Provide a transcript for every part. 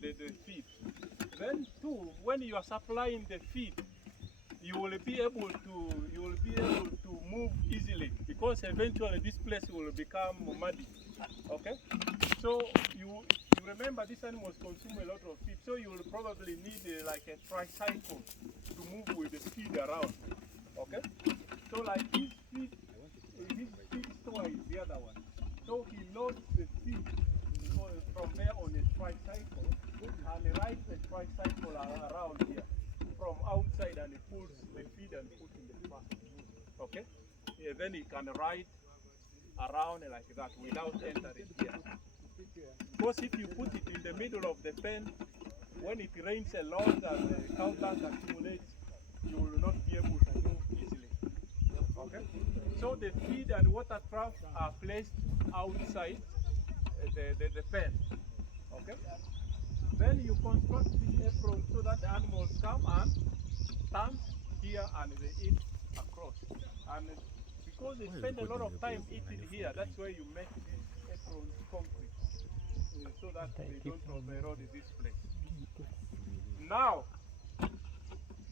the feed. Then too, when you are supplying the feed, you will be able to move easily, because eventually this place will become muddy. Okay, so you remember these animals consume a lot of feed, so you will probably need like a tricycle to move with the feed around. Okay, so like his feed store is the other one. So he loads the feed from there on a tricycle and rides the tricycle around here from outside, and he pulls the feed and puts in the truck. Okay? Yeah, then he can ride around like that without entering here. Because if you put it in the middle of the pen, when it rains a lot and the cow dung accumulates, you will not be able to move easily. Okay? So the feed and water troughs are placed outside the pen. Okay? Then you construct this apron so that the animals come and stand here and they eat across. And because they spend a lot of time eating here, that's why you make these aprons concrete, so that they don't overload this place. Now,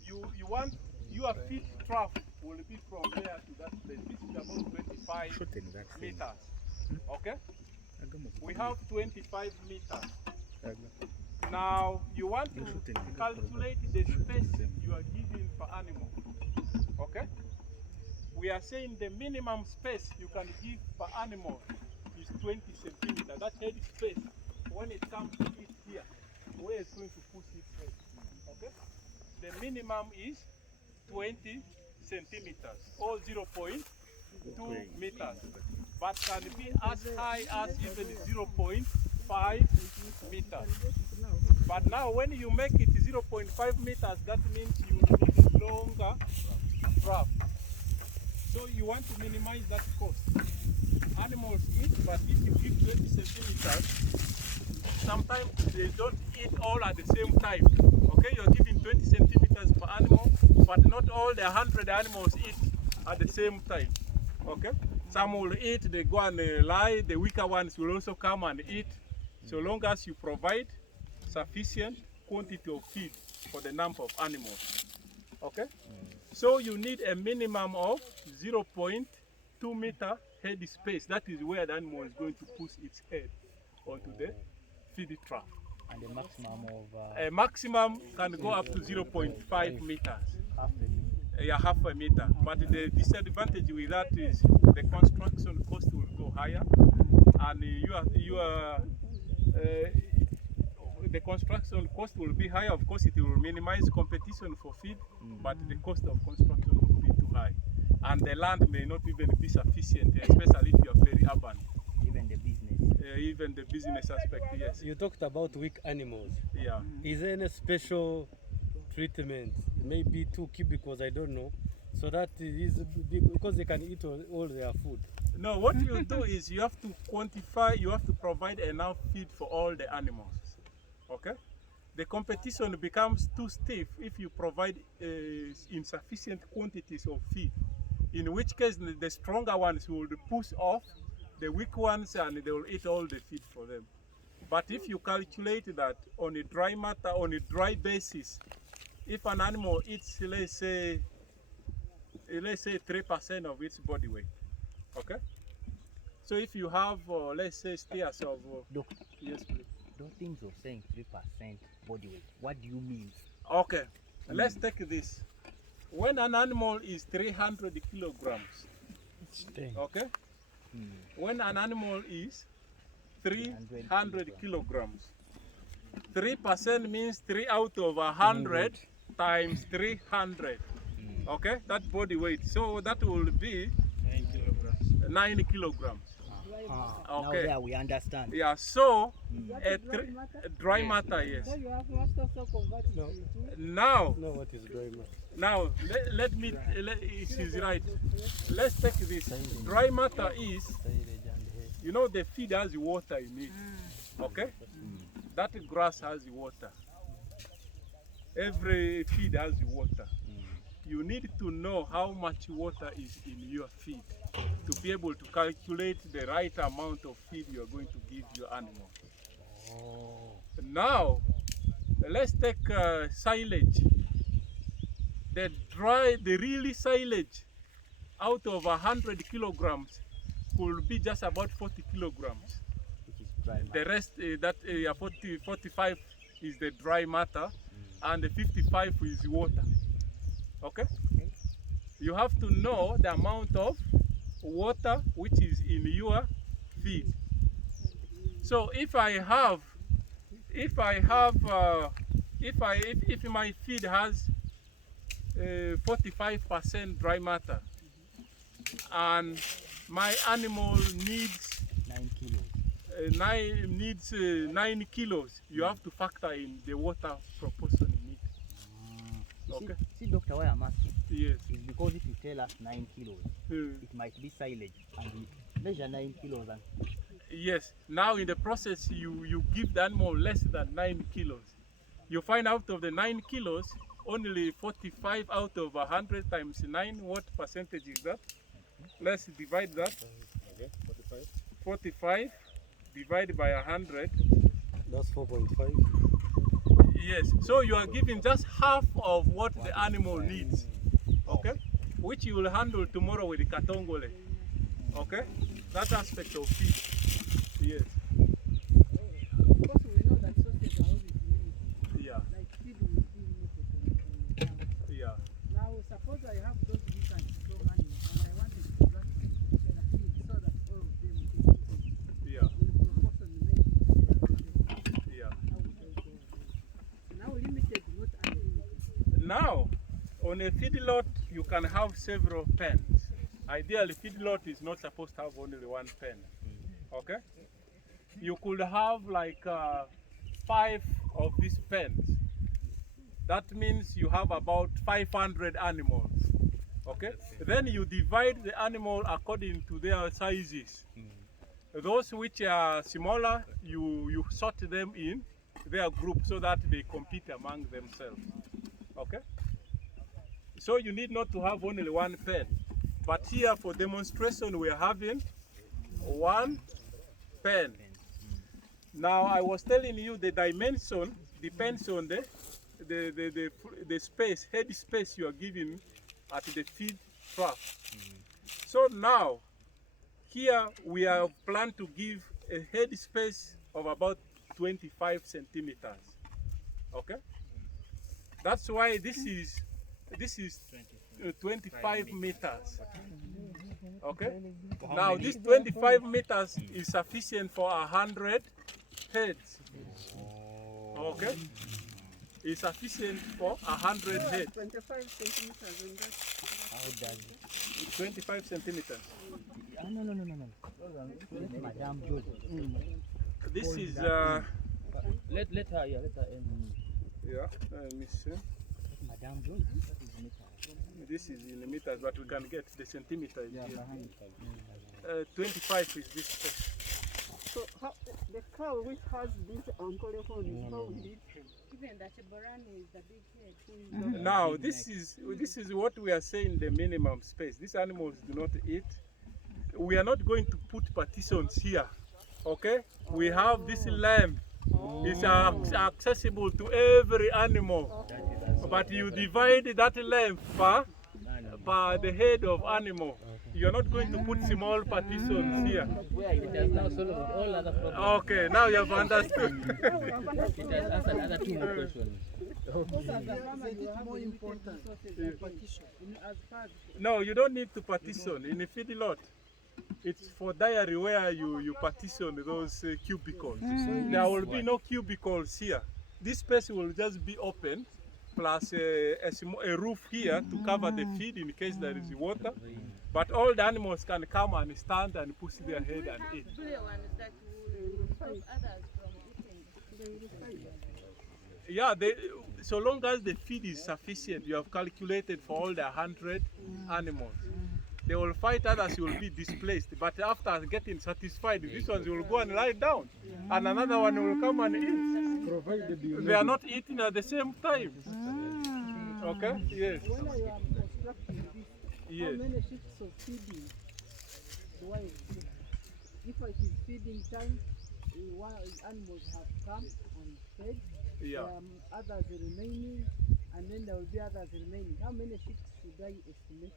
your feed trough will be from here to that place. This is about 25 meters. Okay? We have 25 meters. Now, you want to calculate the space you are giving per animal. Okay? We are saying the minimum space you can give per animal is 20 centimeters. That head space, when it comes to it here, where it's going to push its head. Okay? The minimum is 20 centimeters or 0.2 meters, but can be as high as even 0.5 meters. But now when you make it 0.5 meters, that means you need longer trough. So you want to minimize that cost. Animals eat, but if you give 20 centimeters, sometimes they don't eat all at the same time. Okay, you're giving 20 centimeters per animal, but not all the 100 animals eat at the same time. Okay, some will eat, they go and lie, the weaker ones will also come and eat, so long as you provide sufficient quantity of feed for the number of animals. Okay, so you need a minimum of 0.2 meter head space. That is where the animal is going to push its head onto the feed trough. And the maximum of... a maximum can go up to 0.5 meters. half a meter. Yeah, half a meter. But the disadvantage with that is the construction cost will go higher, and the construction cost will be higher. Of course, it will minimize competition for feed, but the cost of construction will be too high, and the land may not even be sufficient, especially if you are very urban. Even the business aspect, yes. You talked about weak animals. Yeah. Is there any special treatment, maybe 2 cubicles, I don't know, so that it is because they can eat all their food? No, what you do is you have to quantify, you have to provide enough feed for all the animals. Okay? The competition becomes too stiff if you provide insufficient quantities of feed, in which case the stronger ones will push off the weak ones and they will eat all the feed for them. But if you calculate that on a dry matter, on a dry basis, if an animal eats, let's say 3% of its body weight, okay? So if you have, let's say, steers of... Doctor, yes, please. those things of saying 3% body weight, what do you mean? Okay, let's take this. When an animal is 300 kilograms, okay? When an animal is 300 kilograms, 3% means 3 out of 100 times 300. Okay, that body weight. So that will be 9 kilograms. Now there we understand. Yeah, so a dry matter, yes. So you have must also convert it into... No, what is dry matter? Now, it is right. Let's take this. Dry matter is, you know, the feed has water in it. Okay? That grass has water. Every feed has water. You need to know how much water is in your feed to be able to calculate the right amount of feed you are going to give your animal. Now, let's take silage. The really silage out of 100 kilograms could be just about 40 kilograms. Which is dry matter. The rest, 45 is the dry matter, and the 55 is water. Okay? You have to know the amount of water which is in your feed. So if my feed has 45% dry matter, and my animal needs 9 kilos. 9 kilos, you have to factor in the water proportion in it. Okay. See, doctor, why I'm asking Yes. is because if you tell us 9 kilos, Hmm. it might be silage, and we measure 9 kilos, and Yes. Now in the process, you give the animal less than 9 kilos. You find out of the 9 kilos, only 45 out of 100 times 9. What percentage is that? Let's divide that. Okay, 45. 45 divided by 100. That's 4.5. Yes. So you are giving just half of what the animal needs. Okay? Which you will handle tomorrow with the katongole. Okay? That aspect of feed. Yes. Of course, we know that sources are always limited. Yeah. Like feed will be limited on ground. Yeah. Now, suppose I have those different strong animals and I wanted to plant some feed so that all of them can eat Yeah. in proportion maybe to the Yeah. how would I go about it? So now limited, not unlimited. Now, on a feedlot, you can have several pens. Ideally, feedlot is not supposed to have only one pen. Okay? You could have like 5 of these pens. That means you have about 500 animals. Okay? Then you divide the animal according to their sizes. Those which are smaller, you sort them in their group so that they compete among themselves. Okay? So you need not to have only one pen. But here for demonstration we are having one pen. Now I was telling you the dimension depends on the space, head space you are giving at the feed trough. So now here we have planned to give a head space of about 25 centimeters. Okay? That's why this is 25 meters. Okay? Now this 25 meters is sufficient for 100 heads. Okay? It's sufficient for 100 heads. 25 centimeters and that's how does it? 25 centimeters. No. Madam George. This is Let her end. yeah, let me see. Madam George. This is in the meters, but we can get the centimeters Yeah, here. behind. 25 is this space. so how, the cow which has this ankle horn, how will it? Even that Borani is the big head. Now this is what we are saying, the minimum space. These animals do not eat. We are not going to put partitions here. Okay? We have this land. It's accessible to every animal. But you divide that length per the head of animal. You're not going to put small partitions here. Where it has now solved all other problems. Okay, now you have understood. It has answered other 2 more questions. Because as a farmer, you have more important sources of partition. As far as No, you don't need to partition. In a feedlot, it's for dairy where you partition those cubicles. There will be no cubicles here. This space will just be open, plus a roof here to cover the feed in case there is water. But all the animals can come and stand and push their head and eat. Bigger ones that will stop others from eating. Yeah, so long as the feed is sufficient, you have calculated for all the 100 animals. They will fight, others will be displaced. But after getting satisfied, these ones will go and lie down. And another one will come and eat. Provided you They are not eating at the same time. Okay? Yes. when you are constructing this, how Yes. many shifts of feeding do I expect? If it is feeding time, animals have come and fed, Yeah. Others remaining, and then there will be others remaining. How many shifts should I estimate?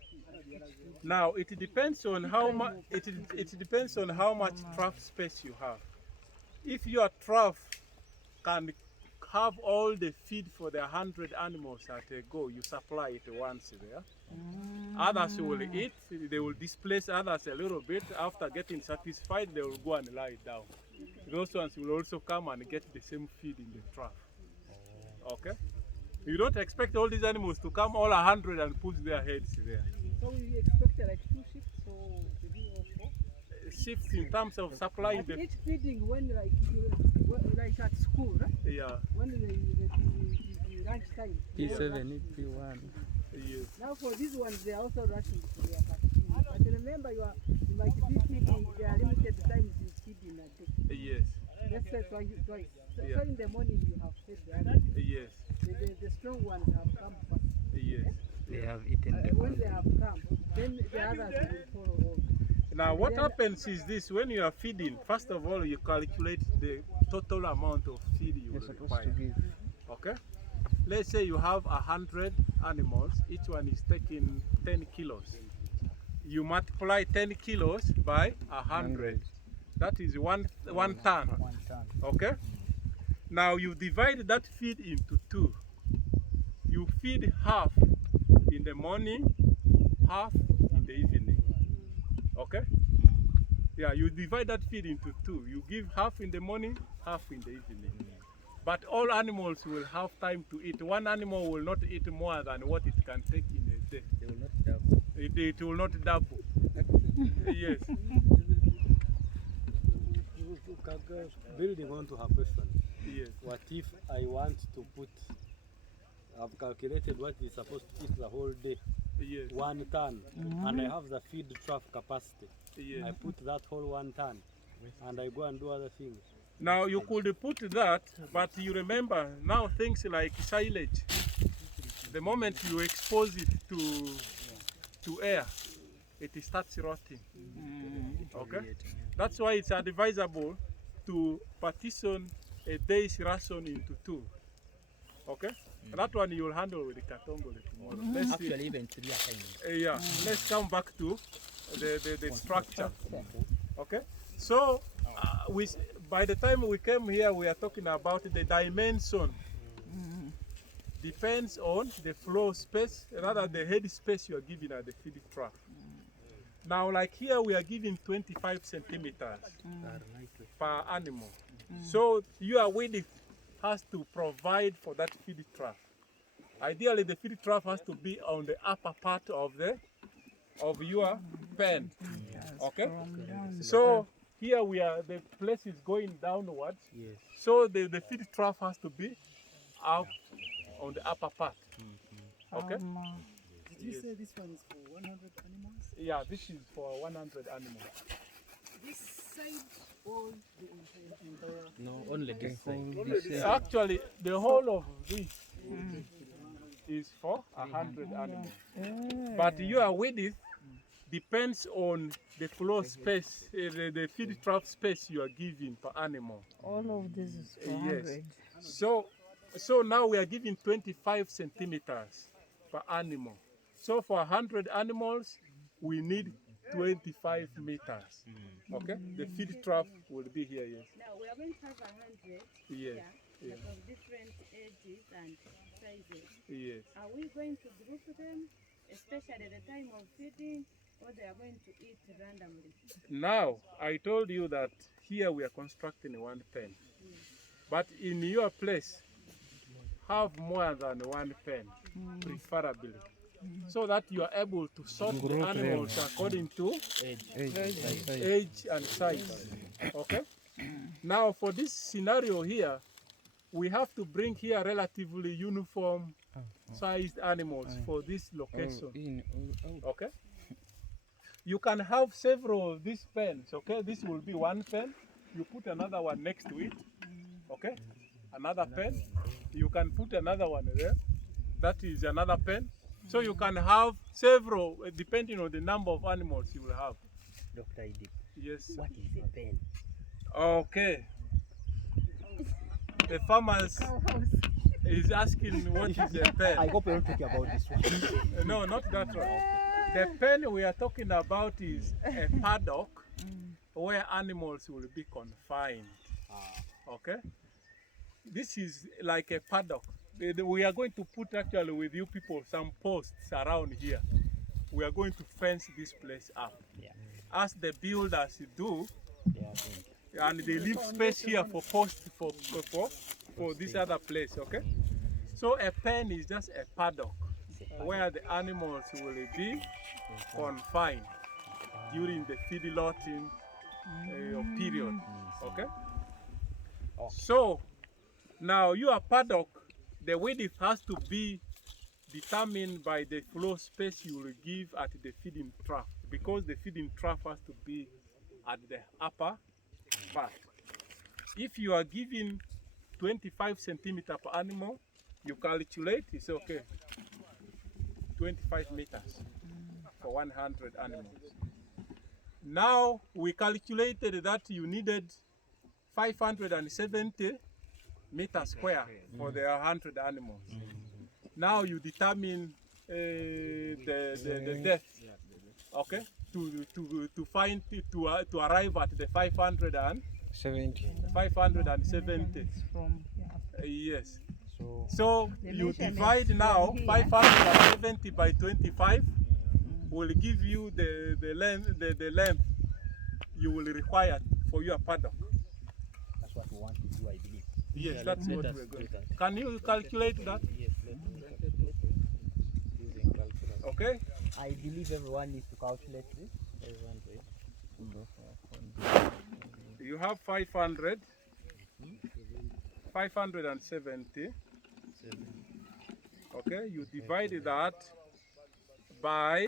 Now it depends on how much. It depends on how much trough space you have. If your trough can have all the feed for the 100 animals at a go, you supply it once there. Others will eat, they will displace others a little bit. After getting satisfied, they will go and lie down. Those ones will also come and get the same feed in the trough. Okay? You don't expect all these animals to come all 100 and put their heads there. So we expect like 2 shifts or 3 or 4? Shifts in terms of supplying At the... each feeding when like at school, right? Yeah. When the lunch time. P7, P1. Yes. Now for these ones, they are also rushing to their captivity. But remember, you might be feeding, there are limited times you feed in a day. Yes. Let's say twice. Yeah. So in the morning you have fed the others. Yes. The strong ones have come first. Yes. They have eaten the When they have come, then the others will follow on. Now what happens is this: when you are feeding, first of all you calculate the total amount of feed you will require. Okay? Let's say you have 100 animals, each one is taking 10 kilos. You multiply 10 kilos by 100. That is one ton. 1 ton. Okay? Now you divide that feed into 2. You feed half in the morning, half in the evening. Okay? Yeah, you divide that feed into 2. You give half in the morning, half in the evening. But all animals will have time to eat. One animal will not eat more than what it can take in a day. They will not double. It will not double. Yes. Building on to her question. Yes. What if I want to put, I've calculated what is supposed to eat the whole day, Yes. 1 ton, and I have the feed trough capacity. Yes. I put that whole 1 ton, and I go and do other things. Now you could put that, but you remember now things like silage. The moment you expose it to air, it starts rotting. Okay? That's why it's advisable to partition a day's ration into 2. Okay? That one you will handle with the Katongole tomorrow. Let's see. Actually, even 3 at times. Yeah, let's come back to the structure. Okay? So, by the time we came here, we are talking about the dimension. Depends on the floor space, rather the head space you are giving at the feeding trough. Now, like here, we are giving 25 centimeters per animal. So, your width has to provide for that feed trough. Ideally, the feed trough has to be on the upper part of your pen. Okay? So, here the place is going downwards. Yes. So the feed trough has to be up on the upper part. Okay? Did you say this one is for 100 animals? Yeah, this is for 100 animals. This side or the entire? No, only this side. Actually, the whole of this is for 100 animals. But your width depends on the floor space, the feed trough space you are giving per animal. All of this is Yes. 400. So now we are giving 25 centimeters per animal. So for 100 animals, we need 25 meters. Okay? The feed trough will be here, yes. Now we are going to have 100 Yes. yeah, of different ages and sizes. Yes. Are we going to group them, especially at the time of feeding, or they are going to eat randomly? Now, I told you that here we are constructing one pen. But in your place, have more than one pen, preferably. So that you are able to sort the animals according to age and size. Okay? Now, for this scenario here, we have to bring here relatively uniform sized animals for this location. Okay? You can have several of these pens, okay? This will be one pen. You put another one next to it, okay? Another pen. You can put another one there. That is another pen. So you can have several, depending on the number of animals you will have. Dr. Edith, Yes. what is a pen? Okay. the farmers is asking what is a pen. I hope we're not talking about this one. No, not that one. The pen we are talking about is a paddock where animals will be confined. Okay? This is like a paddock. We are going to put actually with you people some posts around here. We are going to fence this place up. Yeah. As the builders do, Yeah, I think. and they leave space here for posts for this other place, okay? So a pen is just a paddock where the animals will be confined during the feedlotting period, okay? So now your paddock, the width has to be determined by the floor space you will give at the feeding trough, because the feeding trough has to be at the upper part. If you are giving 25 centimeters per animal, you calculate, it's okay, 25 meters for 100 animals. Now we calculated that you needed 570 meters square for the 100 animals. Now you determine the depth, okay, to find to arrive at the 570. Yes. So you divide now 570 by 25 will give you the length you will require for your paddock. That's what we want to do, I believe. Yes, that's what we're going to do. Can you calculate that? Yes, using calculator. Okay. I believe everyone needs to calculate this. Everyone You have 500, 570. Okay, you divide that by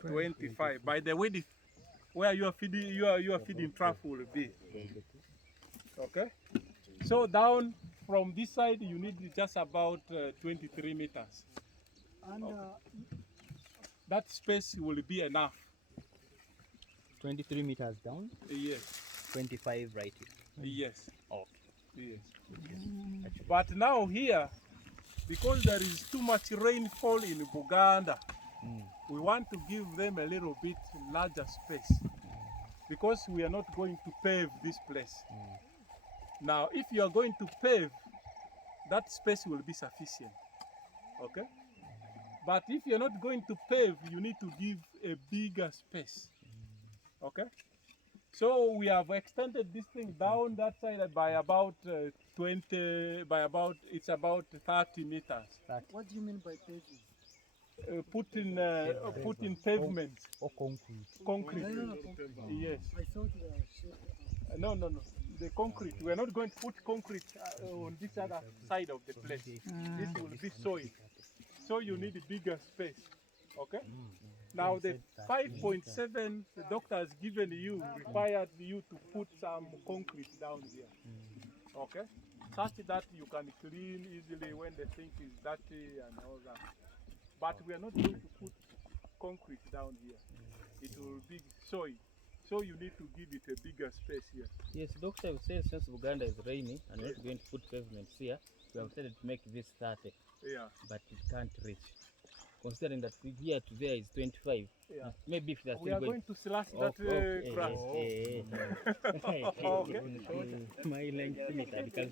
25 by the width where you are feeding trough will be. Okay, so down from this side you need just about 23 meters. And That space will be enough. 23 meters down, Yes, 25 right here. yes, Okay. yes. But now here, because there is too much rainfall in Buganda, we want to give them a little bit larger space because we are not going to pave this place. Now, if you are going to pave, that space will be sufficient. Okay? But if you're not going to pave, you need to give a bigger space. Okay? So we have extended this thing down that side by about 30 meters. what do you mean by paving? Put in pavement, Or concrete. concrete. No. Yes. I thought they were shaped. No. The concrete. We are not going to put concrete on this other side of the place. This will be soil. So you need a bigger space. Okay? Now the 5.7 the doctor has given you required you to put some concrete down here. Okay? Such that you can clean easily when the sink is dirty and all that. But we are not going to put concrete down here. It will be soil. So you need to give it a bigger space here. Yes, doctor says since Uganda is rainy and we're not going to put pavements here, we have decided to make this 30, Yeah. but it can't reach. Considering that from here to there is 25, Yeah. maybe if they're We still are going to slash that grass. My length meter because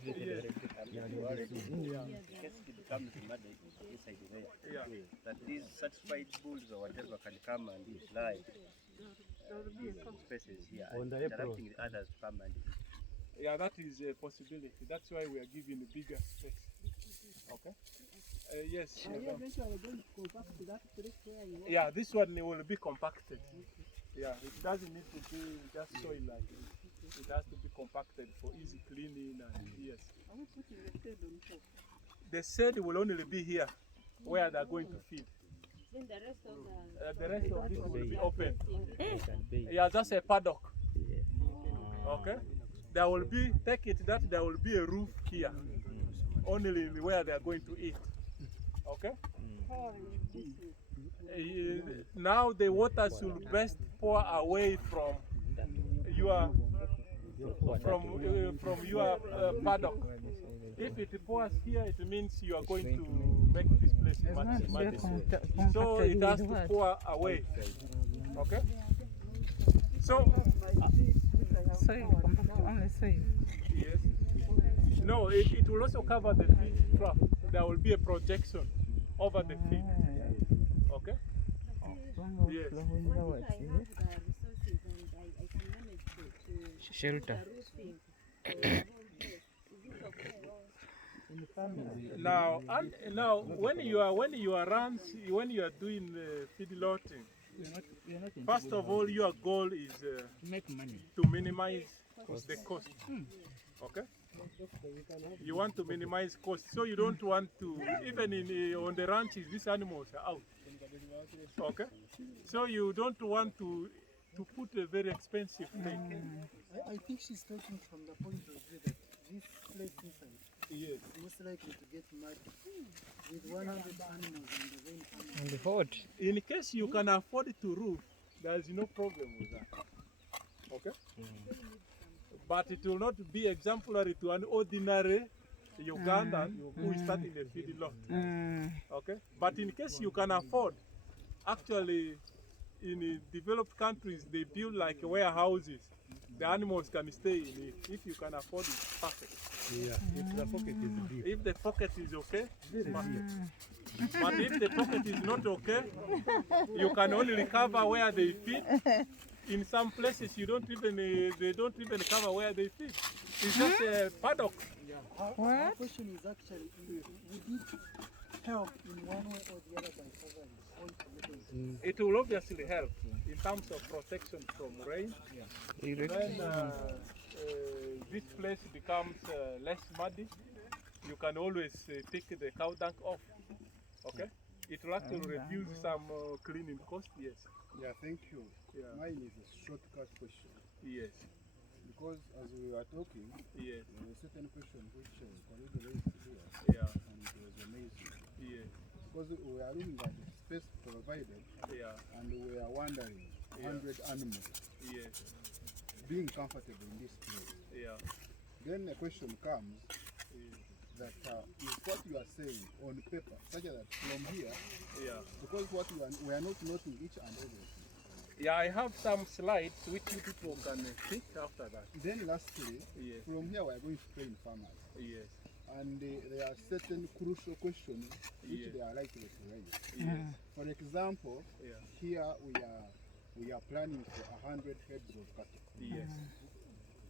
Yeah. That these certified bulls or whatever can come and lie spaces here, On the interrupting the others to come and Yeah, that is a possibility. That's why we are giving a bigger space. Okay? Yes. Are you eventually going to go back to that place where you were? Yeah, this one will be compacted. Yeah, it doesn't need to be just soil like it. It has to be compacted for easy cleaning and yes. Are we putting the shade on top? The shade will only be here where they're going to feed. Then the rest of The rest of this will be open. can Yeah, just a paddock. Okay? There will be, take it that there will be a roof here. Only where they are going to eat. Okay? Now the water should best pour away from your from your paddock. If it pours here, it means you are going to make this place muddy. So it has to pour away. Okay? So, Soil, only soil. yes. No, it will also cover the feed trough. There will be a projection over the feed. Okay? Yes. I have the resources and I can manage to Shelter. roofing. Is it okay? Now, when you are doing feedlotting, first of all, your goal is Make money. to minimize the cost. Okay? You want to minimize cost, so you don't want to, even on the ranches, these animals are out. Okay? So you don't want to put a very expensive thing. I think she's talking from the point of view that this place inside Yes. is most likely to get mud with 100 animals and the rain coming. And the hot. In case you can afford to roof, there is no problem with that. Okay? But it will not be exemplary to an ordinary Ugandan who is starting a feedlot. Okay? But in case you can afford, actually, in developed countries, they build like warehouses. The animals can stay in it. If you can afford it, perfect. Yeah, if the pocket is deep. If the pocket is okay, perfect. But if the pocket is not okay, you can only recover where they feed. In some places, they don't even cover where they feed. It's just a paddock. Our question is actually, would it help in one way or the other by covering all pollution? It will obviously help in terms of protection from rain. When this place becomes less muddy, you can always take the cow dung off. Okay? It will actually reduce some cleaning cost. Yes. Yeah, thank you. Yeah. Mine is a shortcut question. Yes. Because as we were talking, Yes. there was a certain question which was already raised here, Yeah. and it was amazing. Yes. Because we are looking at the space provided, Yeah. and we are wondering, 100 animals Yes. being comfortable in this place. Yeah. Then the question comes that is what you are saying on paper, such that from here, Yeah. because what we are not noting each and everything. Yeah, I have some slides which you people can pick after that. Then lastly, Yes. from here we are going to train farmers. Yes. And there are certain crucial questions which Yes. they are likely to raise. Yes. For example, Yeah. here we are planning for 100 heads of cattle. Yes.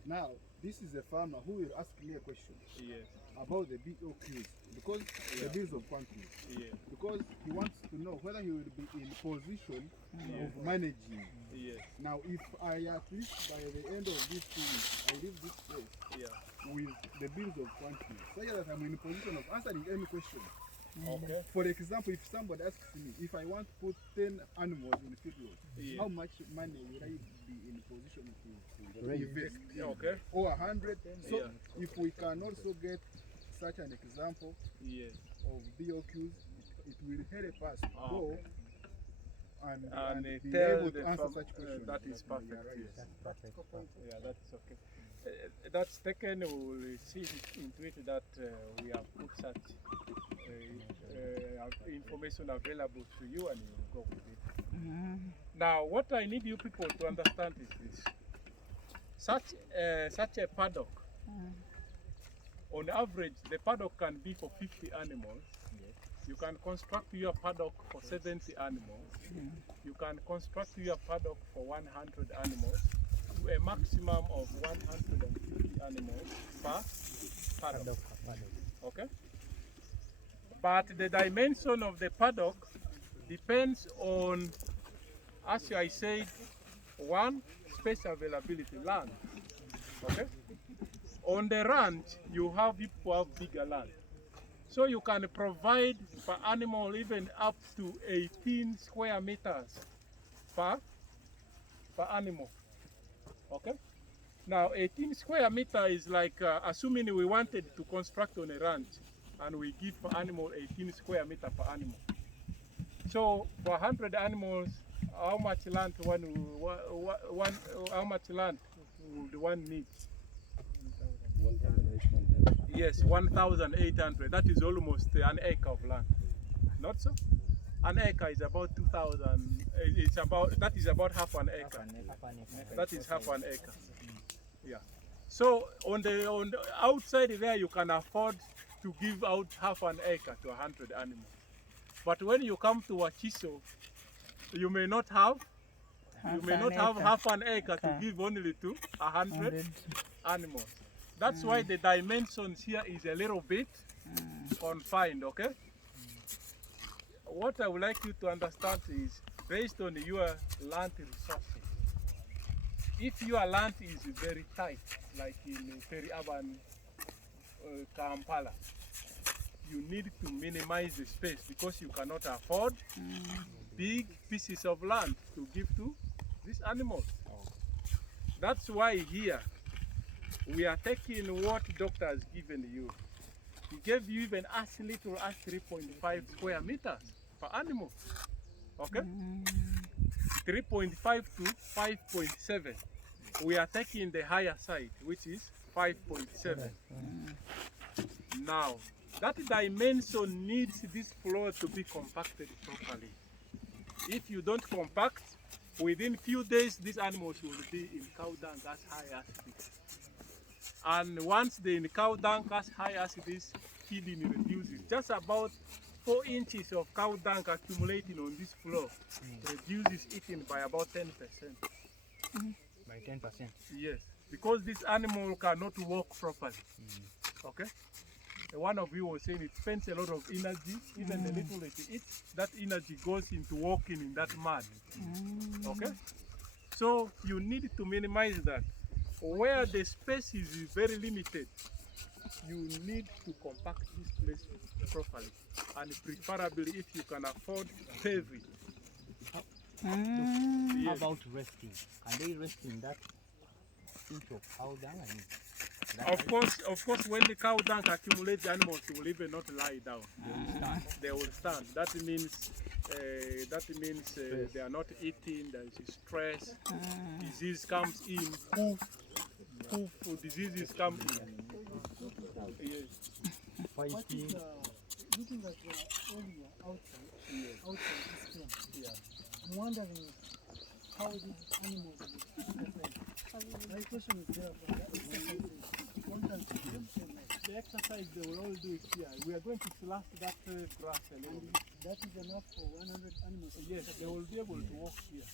Now, this is a farmer who will ask me a question Yes. about the BOQs, because the bills of quantities, Yes. because he wants to know whether he will be in position Yes. of managing. Yes. Now, if I at least by the end of this 2 weeks, I leave this place Yeah. with the bills of quantities, so that I'm in a position of answering any question. Okay. For example, if somebody asks me if I want to put 10 animals in the feedlot, Yeah. how much money will I be in position to invest? Okay. Or 100. So Yeah. if we can also get such an example Yes. of BOQs, it will help us to Ah, go okay. and be tell able the to answer farm- such questions. that is we are perfect. raising. Yes. Yeah, that's okay. That's taken. We will see into it that we have put such information available to you, and you will go with it. Now, what I need you people to understand is this: such a paddock. On average, the paddock can be for 50 animals. You can construct your paddock for 70 animals. You can construct your paddock for 100 animals, to a maximum of 150 animals per paddock. Okay? But the dimension of the paddock depends on, as I said, one, space availability, land. Okay? On the ranch, you have bigger land. So you can provide per animal even up to 18 square meters per animal. Okay? Now 18 square meter is like, assuming we wanted to construct on a ranch, and we give per animal 18 square meter per animal. So for 100 animals, how much land how much land would one need? Yes, 1,800. That is almost an acre of land. Not so? An acre is about 2,000. It's about, that is about half an acre. That is half an acre. Yeah. So on the outside there, you can afford to give out half an acre to 100 animals. But when you come to Wachiso, you may not have half an acre to give only to 100 animals. That's why the dimensions here is a little bit confined, okay? What I would like you to understand is, based on your land resources, if your land is very tight, like in peri-urban Kampala, you need to minimize the space because you cannot afford big pieces of land to give to these animals. That's why here we are taking what doctor has given you. He gave you even as little as 3.5 square meters per animal. Okay? 3.5 to 5.7. We are taking the higher side, which is 5.7. Now, that dimension needs this floor to be compacted properly. If you don't compact, within few days, these animals will be in cow dung as high as this. And once they in cow dung as high as this, feeding reduces. Just about 4 inches of cow dung accumulating on this floor reduces eating by about 10%. By 10%? Yes, because this animal cannot walk properly. Okay? One of you was saying it spends a lot of energy, even the little it eats, that energy goes into walking in that mud. Okay? So you need to minimize that. Where the space is very limited, you need to compact this place properly, and preferably if you can afford paving. How about resting? Can they rest in that inch of cow dung? Of course, when the cow dung accumulates, the animals will even not lie down. They will stand. That means they are not eating. There is stress. Disease comes in. Poof, diseases come in. Yes. What is looking at the area outside this camp? I'm wondering how these animals will exercise. My question is there for the exercise. The exercise they will all do it here. We are going to slash that grass a little bit. That is enough for 100 animals. Yes, they will be able to walk here.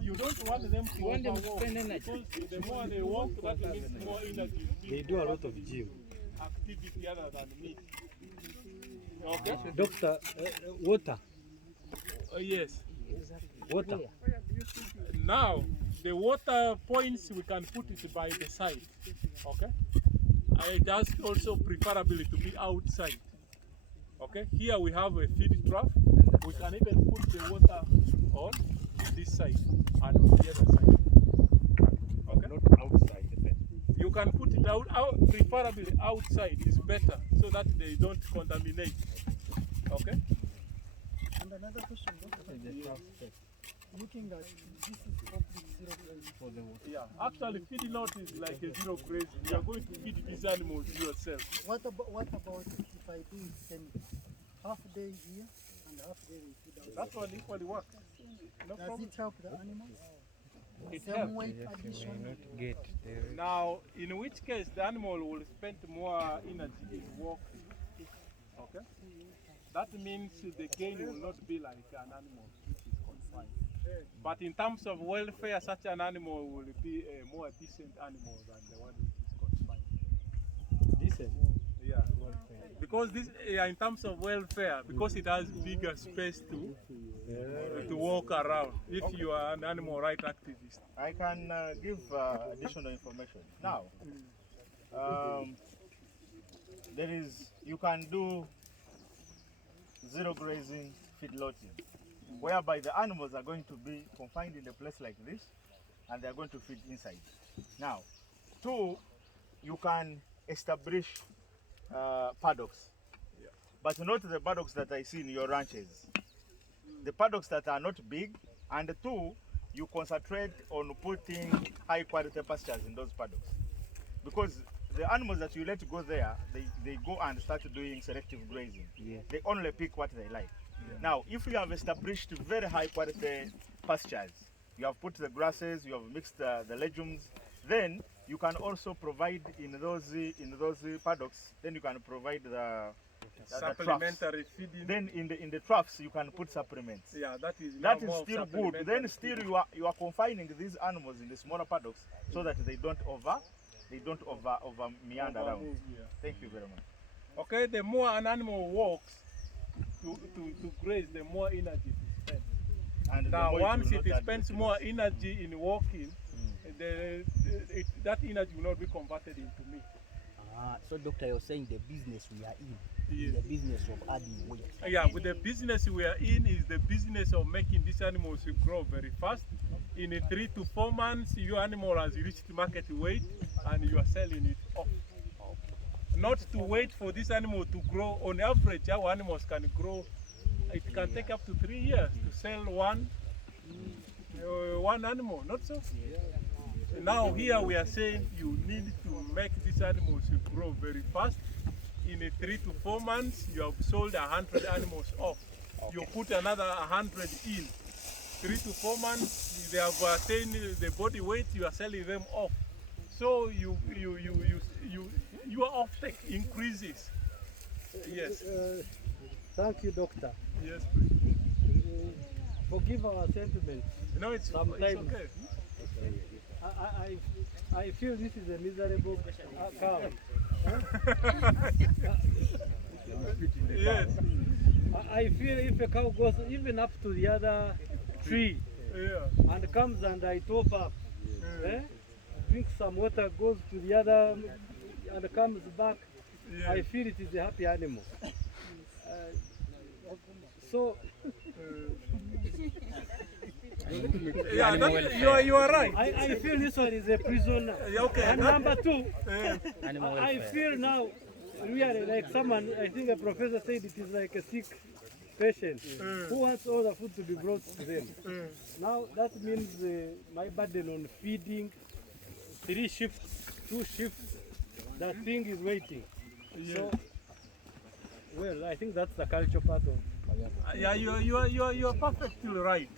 You don't want them to overwalk, because the more they walk, that means more energy. They do a lot of gym. Activity other than meat. Okay? Doctor, water. Yes. Water. Now, the water points we can put it by the side. Okay? It has also preferably to be outside. Okay? Here we have a feed trough. We can even put the water on this side and on the other side. Okay? Not outside. You can put it out, preferably outside is better, so that they don't contaminate. Okay? And another question, Doctor. Looking at this is complete zero grazing for the water. Yeah, actually feeding out is like a zero grazing. You are going to feed these animals yourself. What about if I do it half day here and half day we feed outside? That one equally works. No Does problem. it help the animals? It Same helps. weight addition? Now, in which case the animal will spend more energy in walking. Okay? That means the gain will not be like an animal which is confined. But in terms of welfare, such an animal will be a more decent animal than the one which is confined. Decent? Yeah. Because this, in terms of welfare, because it has bigger space to walk around. If you are an animal right activist, I can give additional information. Now, you can do zero grazing feedlotting, whereby the animals are going to be confined in a place like this, and they are going to feed inside. Now, 2, you can establish paddocks, but not the paddocks that I see in your ranches. The paddocks that are not big, and 2, you concentrate on putting high quality pastures in those paddocks, because the animals that you let go there, they go and start doing selective grazing. Yeah. They only pick what they like. Now, if you have established very high quality pastures, you have put the grasses, you have mixed the legumes, then you can also provide in those paddocks. Then you can provide the supplementary feeding. Then in the troughs you can put supplements. Yeah, that is still good. Then still you are confining these animals in the smaller paddocks so that they don't over meander around. Yeah. Thank you very much. Okay, the more an animal walks to graze, the more energy it spends. And now, once it spends more energy in walking, that energy will not be converted into meat. So doctor, you're saying the business we are in Yes. is the business of adding weight. Yeah, but the business we are in is the business of making these animals grow very fast. In 3 to 4 months, your animal has reached market weight and you are selling it off. Not to wait for this animal to grow. On average, our animals can grow. It can take up to 3 years to sell one animal, not so? Now here we are saying you need to make these animals grow very fast. In 3 to 4 months, you have sold 100 animals off. You put another 100 in. 3 to 4 months, they have attained the body weight. You are selling them off. So your offtake increases. Yes. Thank you, doctor. Yes, please. Forgive our sentiments. No, it's sometimes. It's okay. I feel this is a miserable cow. Yes. I feel if a cow goes even up to the other tree and comes and I top up, drinks some water, goes to the other and comes back, I feel it is a happy animal. So yeah, you are right. I feel this one is a prisoner. Okay. And number two, I feel now really like someone, I think a professor said it is like a sick patient who wants all the food to be brought to them. Now that means my burden on feeding, 3 shifts, 2 shifts, that thing is waiting. So, well, I think that's the culture part of. Yeah, you are perfectly right.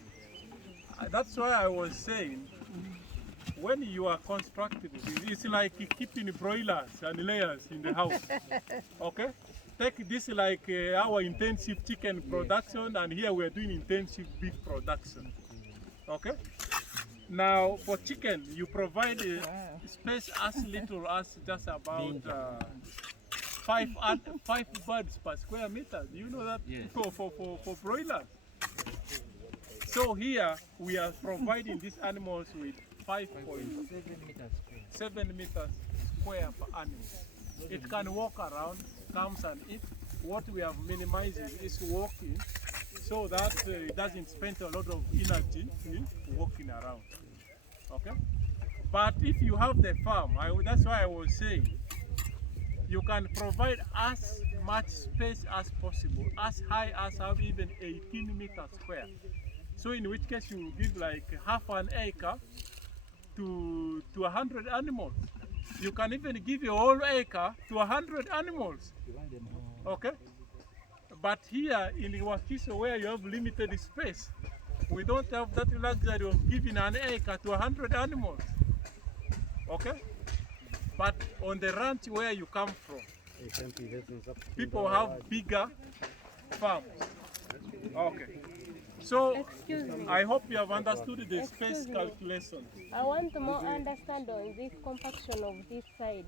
That's why I was saying, when you are constructing, it's like keeping broilers and layers in the house. Okay? Take this like our intensive chicken production, and here we are doing intensive beef production. Okay? Now, for chicken, you provide a space as little as just about 5 birds per square meter. Do you know that? Yes. For broilers. So here we are providing these animals with 5.7 meters square per animal. It can walk around, comes and eat. What we have minimized is walking, so that it doesn't spend a lot of energy in walking around. Okay? But if you have the farm, that's why I was saying, you can provide as much space as possible, as high as even 18 meters square. So in which case you give like half an acre to 100 animals. You can even give your whole acre to 100 animals. Okay? But here in Wakiso, where you have limited space, we don't have that luxury of giving an acre to 100 animals. Okay? But on the ranch where you come from, people have bigger farms. Okay. So, Excuse me. I hope you have understood the space calculation. I want to more understand on this compaction of this side.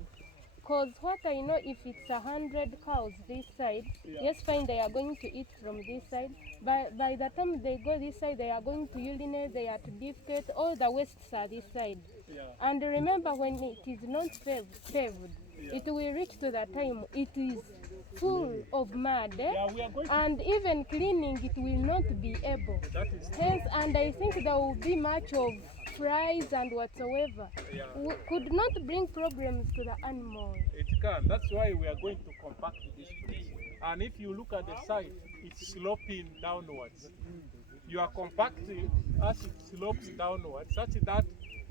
Because what I know, if it's 100 cows this side, yes, fine, they are going to eat from this side. But by the time they go this side, they are going to urinate, they are to defecate, all the wastes are this side. And remember, when it is not paved, it will reach to the time it is full of mud, and even cleaning it will not be able. Hence, and I think there will be much of flies and whatsoever. Could not bring problems to the animal. It can. That's why we are going to compact this place. And if you look at the side, it's sloping downwards. You are compacting as it slopes downwards, such that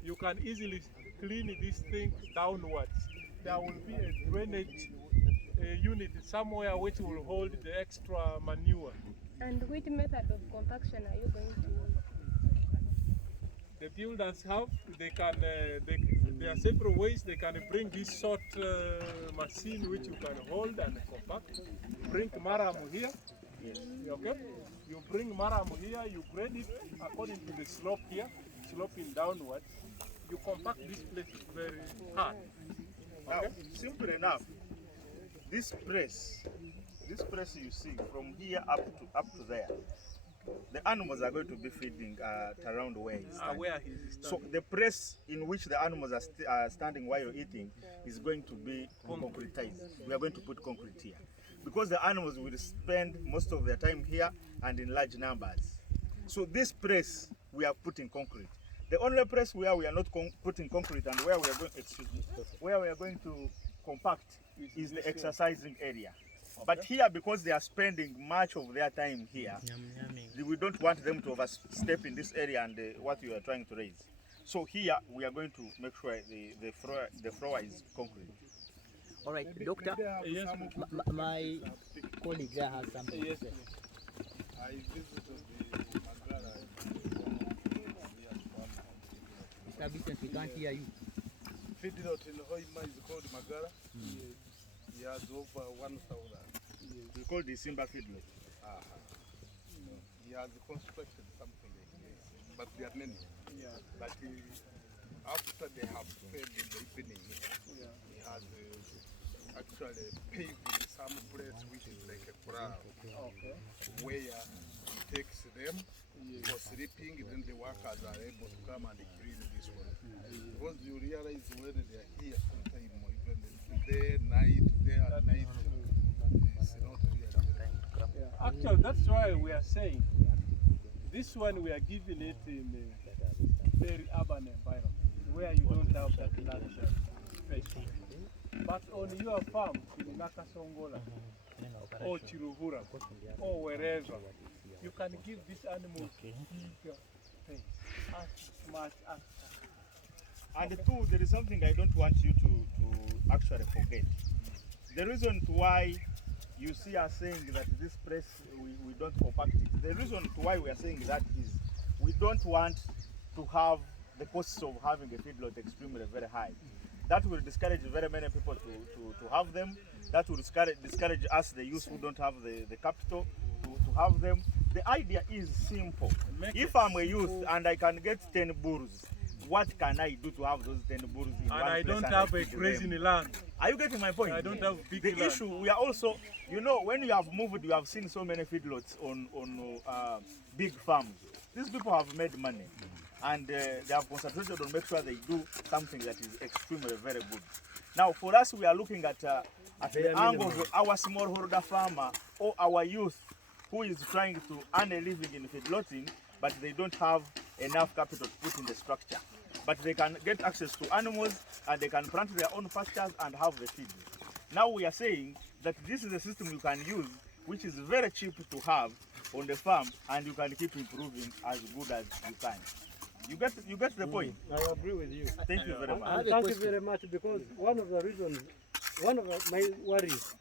you can easily clean this thing downwards. there will be a drainage unit somewhere which will hold the extra manure. And which method of compaction are you going to use? The builders have, there are several ways they can bring this short machine which you can hold and compact. Bring maram here, okay? You bring maram here, you grade it according to the slope here, sloping downward. You compact this place very hard. Now, simple enough, this press you see from here up to there, the animals are going to be feeding around where he's standing. Where he's standing. So the press in which the animals are standing while you're eating is going to be concretized. We are going to put concrete here. Because the animals will spend most of their time here and in large numbers. So this press, we are putting concrete. The only place where we are not putting concrete and where we are going, where we are going to compact is the exercising area. Okay. But here, because they are spending much of their time here, we don't want them to overstep in this area and what we are trying to raise. So here, we are going to make sure the floor is concrete. All right, Doctor, yes, my colleague there has something to say. I visited the Magara. Mr. Vincent, we can't hear you. Feedlot in Hoima is called Magara. He has over 1,000. We call the Simba feedlot. He has constructed something like this, but there are many. Yeah. But after they have fed in the evening, he has actually paved some place which is like a corral, where he takes them for sleeping, then the workers are able to come and clean this one. Because you realize when they are here, sometimes even day and night, it's not really. Actually, that's why we are saying this one we are giving it in a very urban environment where you don't have that large space. But on your farm in Nakasongola or Chiruhura or wherever, you can give these animals bigger space as much as possible. And two, there is something I don't want you to actually forget. The reason why you see us saying that this place we don't compact it, the reason why we are saying that is we don't want to have the costs of having a feedlot extremely very high. That will discourage very many people to have them. That will discourage us, the youth who don't have the capital, to have them. The idea is simple. If I'm a youth and I can get 10 bulls, what can I do to have those 10 bulls in one place? I don't have a grazing land. Are you getting my point? I don't have big land. The issue, we are also, you know, when you have moved, you have seen so many feedlots on big farms. These people have made money. And they have concentrated on make sure they do something that is extremely very good. Now, for us, we are looking at the angle of our smallholder farmer or our youth who is trying to earn a living in feedlotting, but they don't have enough capital to put in the structure. But they can get access to animals and they can plant their own pastures and have the feed. Now we are saying that this is a system you can use, which is very cheap to have on the farm, and you can keep improving as good as you can. You get the point? I agree with you. Thank you very much. Thank you very much, because one of the reasons, one of my worries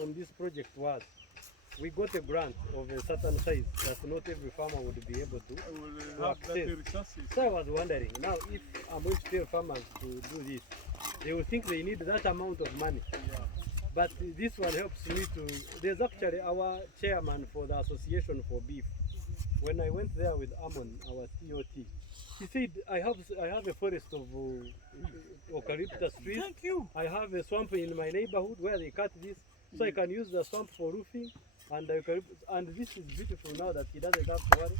on this project was we got a grant of a certain size that not every farmer would be able to access. So I was wondering, now if I'm going to tell farmers to do this, they will think they need that amount of money. Yeah. But this one helps me to, there's actually our chairman for the Association for Beef. When I went there with Amon, our COT, he said, I have a forest of eucalyptus trees. Thank you. I have a swamp in my neighborhood where they cut this, so I can use the swamp for roofing. And this is beautiful now that he doesn't have to worry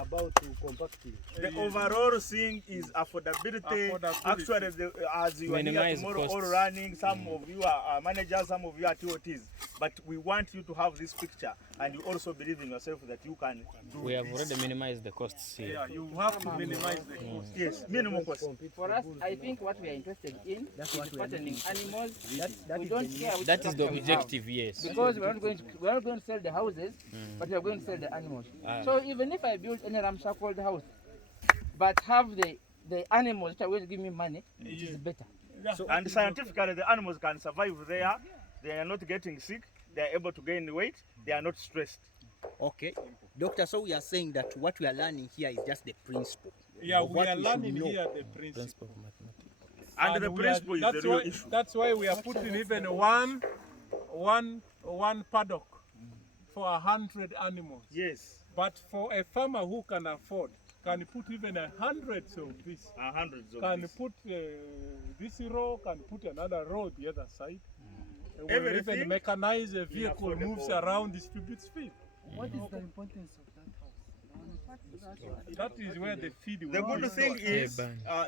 about compacting. The overall thing is affordability. Actually, as you are here tomorrow all running, some of you are managers, some of you are TOTs. But we want you to have this picture, and you also believe in yourself that you can do We have already minimized the costs here. Yeah, you have to minimize the cost. Yes, minimum cost. For us, I think what we are interested in is fattening animals. We don't care which that is the objective, yes. Because we are not going to sell the houses, but we are going to sell the animals. So even if I build any ramshackle house, but have the animals that are going to give me money, it is better. And scientifically, the animals can survive there. They are not getting sick. They are able to gain weight. They are not stressed. Okay. Doctor, so we are saying that what we are learning here is just the principle. Yeah, we are learning here the principle. And the principle is the real issue. That's why we are putting even one paddock for 100 animals. Yes. But for a farmer who can afford, can put even hundreds of this. Can put this row, can put another row the other side. Even mechanize a vehicle moves around, distributes feed. What is the importance of that house? That is where the feed will The be good thing stored. is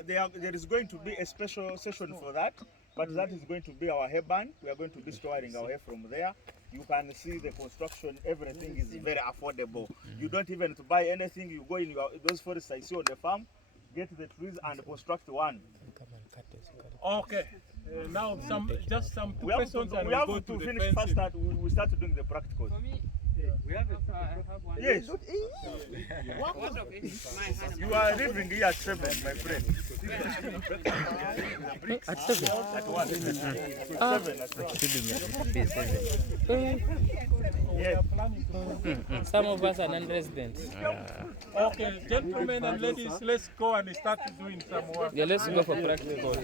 there is going to be a special session for that, but that is going to be our hay barn. We are going to be storing our hay from there. You can see the construction, everything is very affordable. You don't even have to buy anything. You go in those forests I see on the farm, get the trees and construct one. Okay. Now just some two We have questions to, and we have go to to the finish fencing. first. We start doing the practicals. We have one. Yes. You are living here at 7, my friend. At 7? At 1. 7 at 7. Yes. Some of us are non-residents. Okay, gentlemen and ladies, let's go and start doing some work. Yeah, let's go for practical.